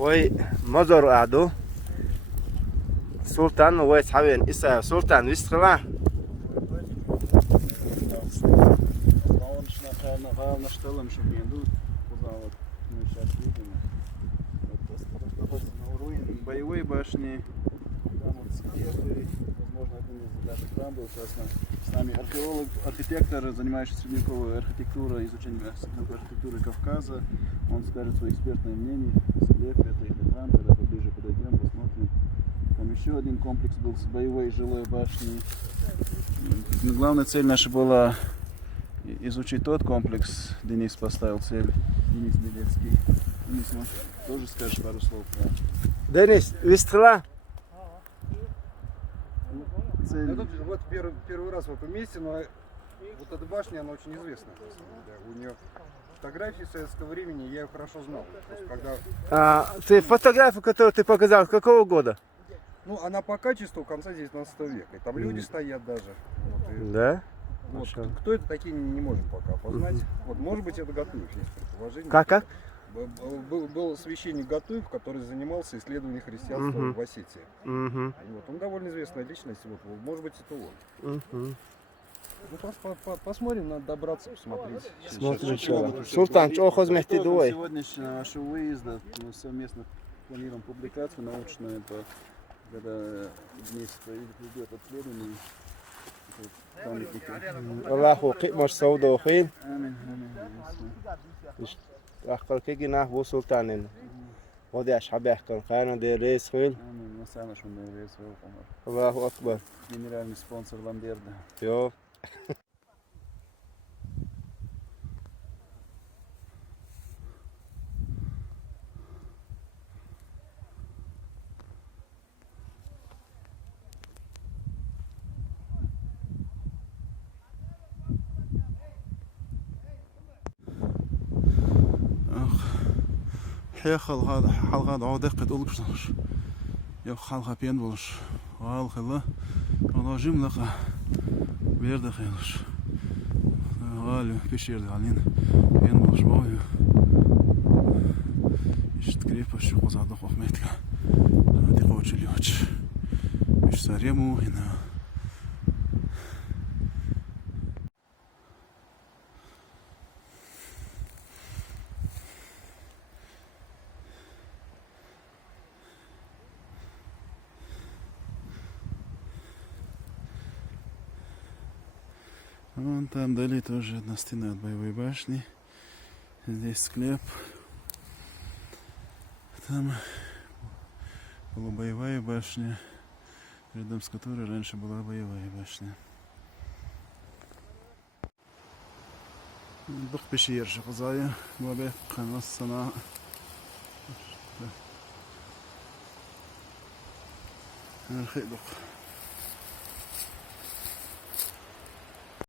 Ой, مزار قعدو سلطان ويس حوين إسا سلطان ويستخلا Боевые башни, там вот склепы, возможно, один из даже храм был сейчас с нами археолог, архитектор, занимающийся средневековой архитектурой, изучением средневековой архитектуры Кавказа. Он скажет свое экспертное мнение. Склеп это или храм, когда поближе подойдем, посмотрим. Там еще один комплекс был с боевой жилой башней. Но главная цель наша была изучить тот комплекс. Денис поставил цель, Денис Белецкий. Денис, может, тоже скажешь пару слов про Денис, вистрела? цель. Вот первый раз в этом месте, но вот эта башня, она очень известная. У нее фотографии советского времени, я ее хорошо знал. То есть, когда... Ты фотографию, которую ты показал, какого года? Ну, она по качеству конца 19 века. И там люди стоят даже. Вот, и... Да? Вот, кто это такие, не можем пока познать. Вот, может быть, это Гатуев, есть предположение. Как? Был священник Гатуев, который занимался исследованием христианства в Осетии. Вот, он довольно известная личность. Вот, может быть, это он. Ну, посмотрим, надо добраться, посмотреть. Смотрим, что. Султан, что хозмехти дуой? Сегодняшнего нашего выезда мы совместно планируем публикацию научную, когда Денис придет обследование. Аллаху қимаш сауда خير. Амин. أخبر كي جناح بو سلطانين. ودي أصحاب يحكم خيرنا دي رئيس خيل. Амин. Насана шундай рейс الله أكبر. генеральный спонсор Ламберда. Йо. حلقة عودة قد أولك شنوش يو حلقة بين بولش غال والله جملة بيرد خيلش غالي بيشير علينا بين بولش باوي يشتكري باش يقوز على دقوق ميتك هادي قوتش اليوتش مش ساريمو هنا Вон там дали тоже одна стена от боевой башни. Здесь склеп. Там была боевая башня, рядом с которой раньше была боевая башня. Дух пещер шахзая, бабе ханас сана. Архидух.